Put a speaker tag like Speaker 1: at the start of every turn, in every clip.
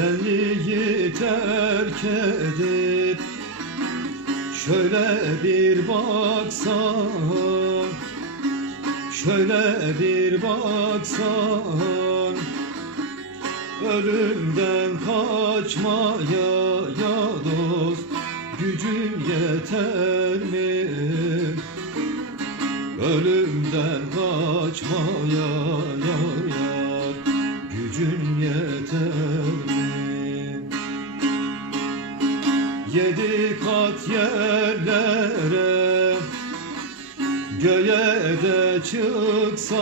Speaker 1: Ali'yi terk edip Şöyle bir baksan Şöyle bir baksan Ölümden kaçmaya ya dost Gücün yeter mi? Ölümden kaçmaya yar yar Gücün yeter Yedi kat yerlere Göğe de çıksan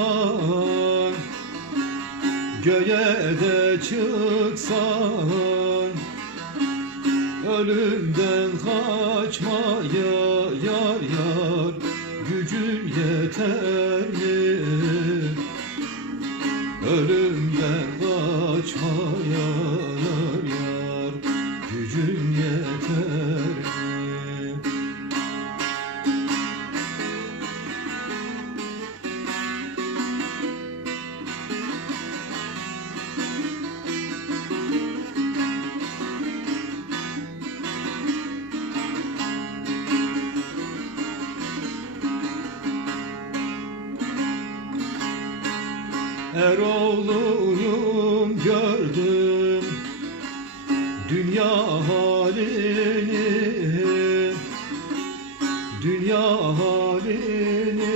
Speaker 1: Göğe de çıksan Ölümden kaçmaya yar yar Gücün yeter mi? Ölümden kaçmaya yar Eroğluyum gördüm dünya halini Dünya halini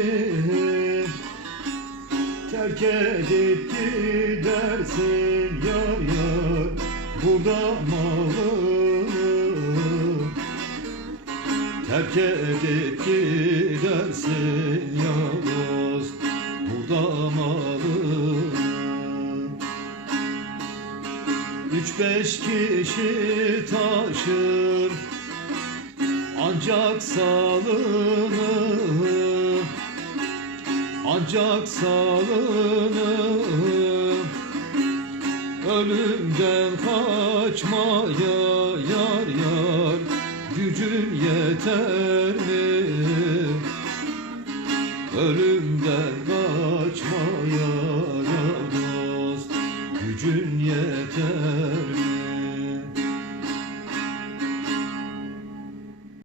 Speaker 1: Terk edip gidersin yar yar Burada malı. Terk edip gidersin Yavuz Üç beş kişi taşır. Ancak salını Ancak salını Ölümden kaçmaya yar yar Gücün yeter mi? Ölümden kaçmaya Lord.